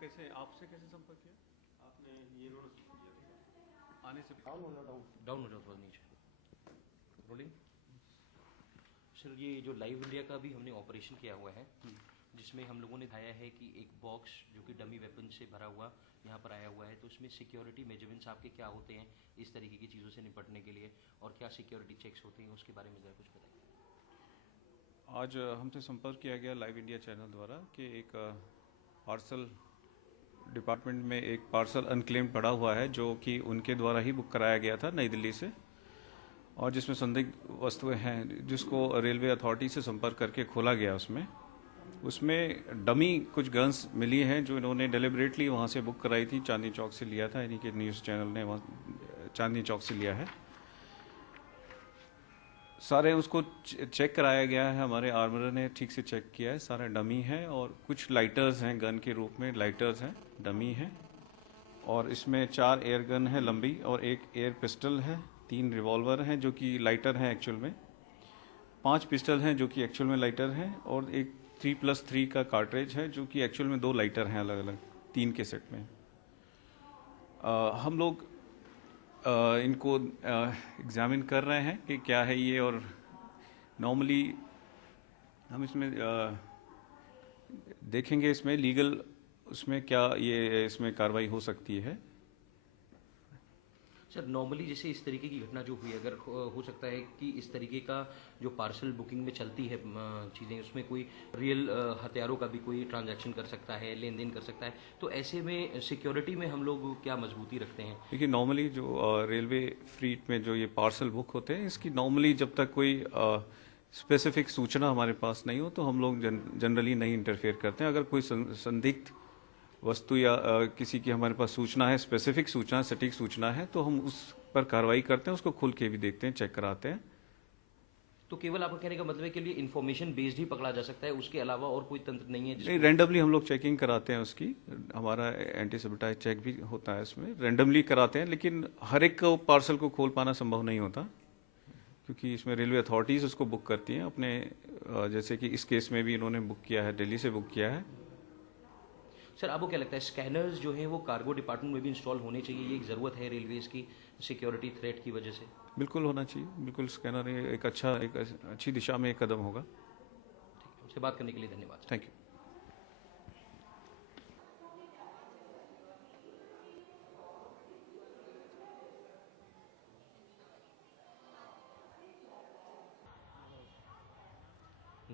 कैसे आपसे कैसे संपर्क किया आपने? ये रोड आने से डाउन हो जाओ थोड़ा नीचे रोलिंग। सर ये जो लाइव इंडिया का भी हमने ऑपरेशन किया हुआ है, जिसमें हम लोगों ने दिखाया है कि एक बॉक्स जो कि डमी वेपन से भरा हुआ यहाँ पर आया हुआ है, तो उसमें सिक्योरिटी मेजरमेंट्स आपके क्या होते हैं इस तरीके की चीज़ों से निपटने के लिए, और क्या सिक्योरिटी चेक्स होते हैं, उसके बारे में ज़रा कुछ बताइए। आज हमसे संपर्क किया गया लाइव इंडिया चैनल द्वारा कि एक पार्सल डिपार्टमेंट में एक पार्सल अनक्लेम्ड पड़ा हुआ है जो कि उनके द्वारा ही बुक कराया गया था नई दिल्ली से, और जिसमें संदिग्ध वस्तुएं हैं जिसको रेलवे अथॉरिटी से संपर्क करके खोला गया। उसमें डमी कुछ गन्स मिली हैं जो इन्होंने डेलिबरेटली वहाँ से बुक कराई थी, चांदनी चौक से लिया था, यानी कि न्यूज़ चैनल ने वहाँ चांदनी चौक से लिया है। सारे उसको चेक कराया गया है, हमारे आर्मर ने ठीक से चेक किया है, सारे डमी है। और कुछ लाइटर्स हैं, गन के रूप में लाइटर्स हैं, डमी हैं। और इसमें 4 एयर गन है लंबी और 1 एयर पिस्टल है, 3 रिवॉल्वर हैं जो कि लाइटर हैं एक्चुअल में, 5 पिस्टल हैं जो कि एक्चुअल में लाइटर हैं, और एक 3+3 का कार्ट्रेज है जो कि एक्चुअल में 2 लाइटर हैं अलग अलग 3 के सेट में। हम लोग इनको एग्जामिन कर रहे हैं कि क्या है ये, और नॉर्मली हम इसमें देखेंगे इसमें लीगल उसमें क्या ये इसमें कार्रवाई हो सकती है। सर नॉर्मली जैसे इस तरीके की घटना जो हुई, अगर हो सकता है कि इस तरीके का जो पार्सल बुकिंग में चलती है चीज़ें, उसमें कोई रियल हथियारों का भी कोई ट्रांजैक्शन कर सकता है, लेन देन कर सकता है, तो ऐसे में सिक्योरिटी में हम लोग क्या मजबूती रखते हैं? देखिए नॉर्मली जो रेलवे फ्लीट में जो ये पार्सल बुक होते हैं, इसकी नॉर्मली जब तक कोई स्पेसिफिक सूचना हमारे पास नहीं हो तो हम लोग जनरली नहीं इंटरफेयर करते हैं। अगर कोई संदिग्ध वस्तु या किसी की हमारे पास सूचना है, स्पेसिफिक सूचना, सटीक सूचना है, तो हम उस पर कार्रवाई करते हैं, उसको खुल के भी देखते हैं, चेक कराते हैं। तो केवल आपका कहने का मतलब है कि लिए इन्फॉर्मेशन बेस्ड ही पकड़ा जा सकता है, उसके अलावा और कोई तंत्र नहीं है? नहीं, रैंडमली हम लोग चेकिंग कराते हैं उसकी, हमारा एंटी सेबेटाइज चेक भी होता है इसमें, रैंडमली कराते हैं। लेकिन हर एक पार्सल को खोल पाना संभव नहीं होता, क्योंकि इसमें रेलवे अथॉरिटीज़ उसको बुक करती हैं अपने, जैसे कि इस केस में भी इन्होंने बुक किया है, दिल्ली से बुक किया है। सर आपको क्या लगता है स्कैनर्स जो हैं वो कार्गो डिपार्टमेंट में भी इंस्टॉल होने चाहिए, ये एक ज़रूरत है रेलवेज की सिक्योरिटी थ्रेट की वजह से? बिल्कुल होना चाहिए, बिल्कुल। स्कैनर एक अच्छी दिशा में एक कदम होगा। ठीक है, मुझसे बात करने के लिए धन्यवाद। Thank you.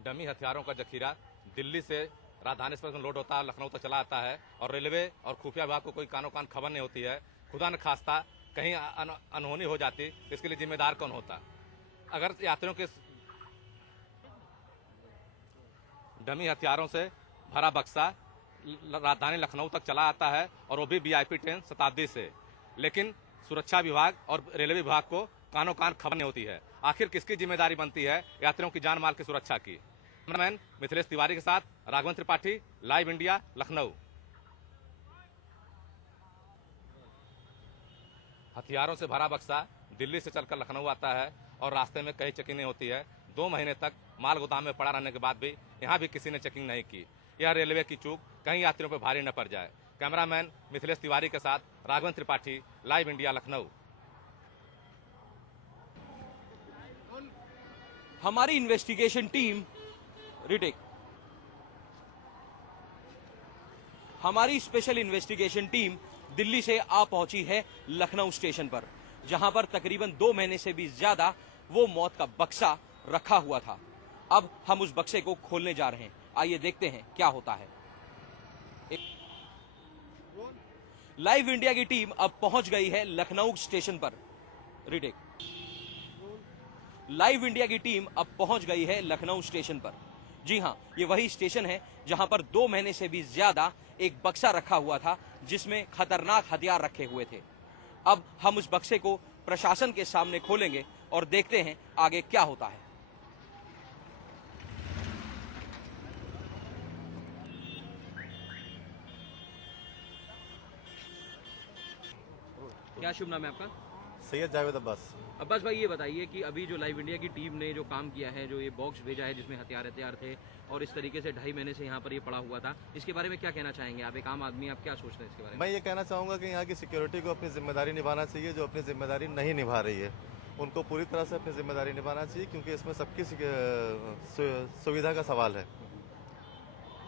डमी हथियारों का जखीरा दिल्ली से राजधानी एक्सप्रेस में लोड होता है, लखनऊ तक चला आता है, और रेलवे और खुफिया विभाग को कोई कानो कान खबर नहीं होती है। खुदा न खास्ता कहीं अनहोनी हो जाती, इसके लिए जिम्मेदार कौन होता? अगर यात्रियों के डमी हथियारों से भरा बक्सा राजधानी लखनऊ तक चला आता है, और वो भी वीआईपी ट्रेन शताब्दी से, लेकिन सुरक्षा विभाग और रेलवे विभाग को कानो कान खबर नहीं होती है। आखिर किसकी जिम्मेदारी बनती है यात्रियों की जान माल की सुरक्षा की? कैमरामैन मिथिलेश तिवारी के साथ राघवेंद्र त्रिपाठी, लाइव इंडिया, लखनऊ। हथियारों से भरा बक्सा दिल्ली से चलकर लखनऊ आता है और रास्ते में कहीं चेकिंग नहीं होती है। 2 महीने तक माल गोदाम में पड़ा रहने के बाद भी यहाँ भी किसी ने चेकिंग नहीं की। यह रेलवे की चूक कहीं यात्रियों पर भारी न पड़ जाए। कैमरामैन मिथिलेश तिवारी के साथ राघवेंद्र त्रिपाठी, लाइव इंडिया, लखनऊ। हमारी इन्वेस्टिगेशन टीम रिटेक हमारी स्पेशल इन्वेस्टिगेशन टीम दिल्ली से आ पहुंची है लखनऊ स्टेशन पर, जहां पर तकरीबन 2 महीने से भी ज्यादा वो मौत का बक्सा रखा हुआ था। अब हम उस बक्से को खोलने जा रहे हैं, आइए देखते हैं क्या होता है। लाइव इंडिया की टीम अब पहुंच गई है लखनऊ स्टेशन पर। रिटेक लाइव इंडिया की टीम अब पहुंच गई है लखनऊ स्टेशन पर। जी हां, ये वही स्टेशन है जहां पर 2 महीने से भी ज्यादा एक बक्सा रखा हुआ था, जिसमें खतरनाक हथियार रखे हुए थे। अब हम उस बक्से को प्रशासन के सामने खोलेंगे और देखते हैं आगे क्या होता है। क्या शुभ नाम है आपका? सैयद जावेद अब्बास। अब्बास भाई ये बताइए कि अभी जो लाइव इंडिया की टीम ने जो काम किया है, जो ये बॉक्स भेजा है जिसमें हथियार थे और इस तरीके से 2.5 महीने से यहाँ पर ये पड़ा हुआ था, इसके बारे में क्या कहना चाहेंगे आप? एक आम आदमी, आप क्या सोचते हैं इसके बारे में? मैं ये कहना चाहूँगा कि यहाँ की सिक्योरिटी को अपनी जिम्मेदारी निभाना चाहिए। जो अपनी जिम्मेदारी नहीं निभा रही है उनको पूरी तरह से अपनी जिम्मेदारी निभाना चाहिए, क्योंकि इसमें सबकी सुविधा का सवाल है।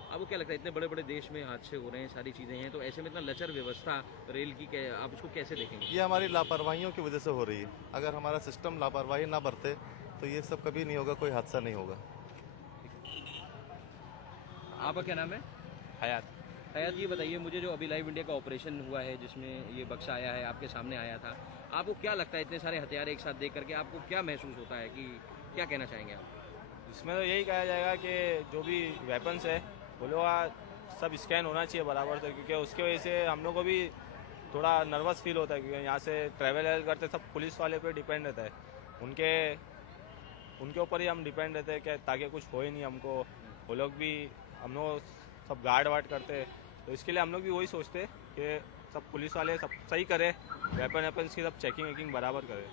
आपको क्या लगता है, इतने बड़े बड़े देश में हादसे हो रहे हैं, सारी चीजें हैं, तो ऐसे में इतना लचर व्यवस्था रेल की, आप इसको कैसे देखेंगे? ये हमारी लापरवाहियों की वजह से हो रही है। अगर हमारा सिस्टम लापरवाही ना बरते तो ये सब कभी नहीं होगा, कोई हादसा नहीं होगा। आपका क्या नाम है? हयात। हयात, ये बताइए मुझे, जो अभी लाइव इंडिया का ऑपरेशन हुआ है जिसमें ये बक्सा आया है, आपके सामने आया था, आपको क्या लगता है इतने सारे हथियार एक साथ देख करके आपको क्या महसूस होता है, कि क्या कहना चाहेंगे आप? इसमें तो यही कहा जाएगा कि जो भी वेपन्स है वो लोग सब स्कैन होना चाहिए बराबर से, क्योंकि उसकी वजह से हम लोग को भी थोड़ा नर्वस फील होता है, क्योंकि यहाँ से ट्रैवल करते सब पुलिस वाले पे डिपेंड रहता है, उनके ऊपर ही हम डिपेंड रहते हैं, कि ताकि कुछ हो ही नहीं हमको। वो लोग भी, हम लोग सब गार्ड वार्ड करते हैं, तो इसके लिए हम लोग भी वही सोचते हैं कि सब पुलिस वाले सब सही करे, वेपन्स की सब चेकिंग वेकिंग बराबर करे।